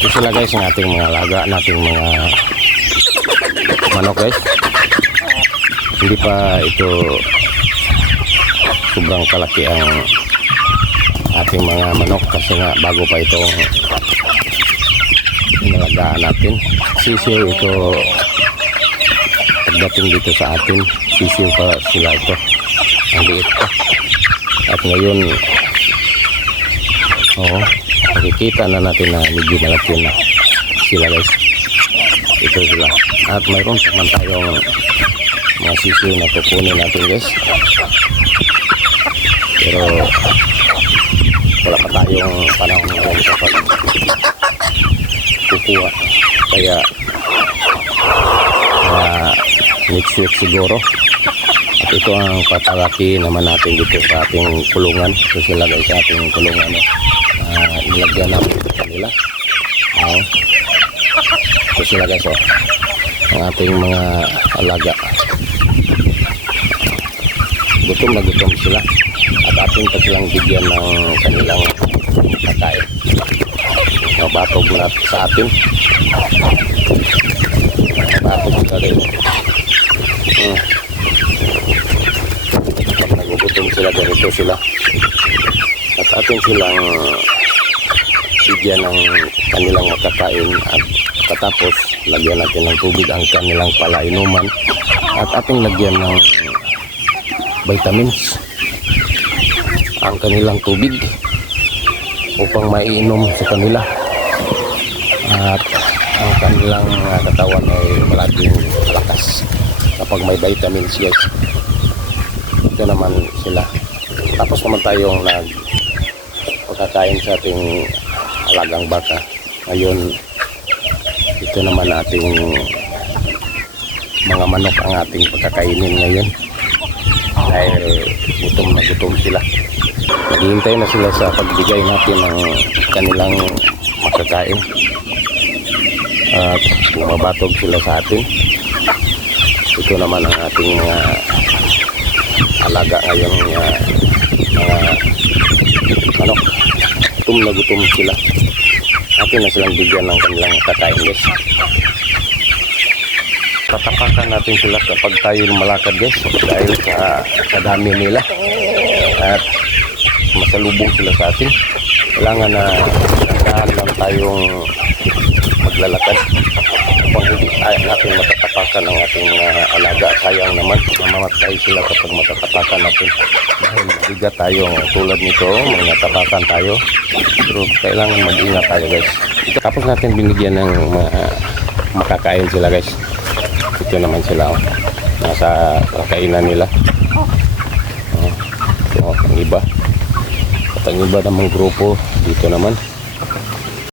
Ito sila guys, ng ating mga alaga, nating mga manok guys. Hindi pa ito sobrang kalaki ang ating mga manok kasi nga bago pa itong inalagaan natin. Sisiw ito pagdating dito sa atin, sisiw pa sila ito, ang liit pa. At ngayon makikita na natin na medyo malaki na sila guys. Ito sila. At mayroon naman tayong mga sisiw na kukunin natin guys, pero wala pa tayong panahon ngayon kapag kukuha, kaya next week siguro. At ito ang papalaki naman natin dito sa ating kulungan. So sila guys sa ating kulungan, nilagyan namin kanila. So sila guys, ang ating mga alaga, gutom na gutom sila at atin pa silang bigyan ng kanilang pagkain. Batog na sa atin, batog na rin. Pag nagugutom sila, ganito sila, at atin silang bigyan ng kanilang makakain, at katapos lagyan natin ng tubig ang kanilang palainuman, at ating lagyan ng vitamins ang kanilang tubig upang maiinom sa kanila, at ang kanilang katawan ay malaging malakas kapag may vitamins guys. Ito naman sila. Tapos naman tayong pagkakain sa ating alagang baka. Ngayon ito naman ating mga manok ang ating pagkakainin ngayon dahil gutom na gutom sila. Naghihintay na sila sa pagbigay natin ng kanilang makakain, at bumabatog sila sa atin. Ito naman ang ating mga alaga ngayon, mga manok. Gutom na gutom sila. Atin na silang bigyan ng kanilang makakain guys. Tatapakan natin sila kapag tayo lumalakad guys, dahil sa dami nila at masalubong sila sa atin. Kailangan na nagdahan lang tayong maglalakad upang hindi natin matatapakan ang ating alaga. Sayang naman, mamamatay sila kapag matatapakan natin dahil mabigat tayo. Tulad nito, may natapakan tayo, pero kailangan mag-ingat tayo guys. Tapos natin binigyan ng makakain sila guys. Ito naman sila, nasa kakainan nila. Ito ang iba, at ang iba namang grupo dito naman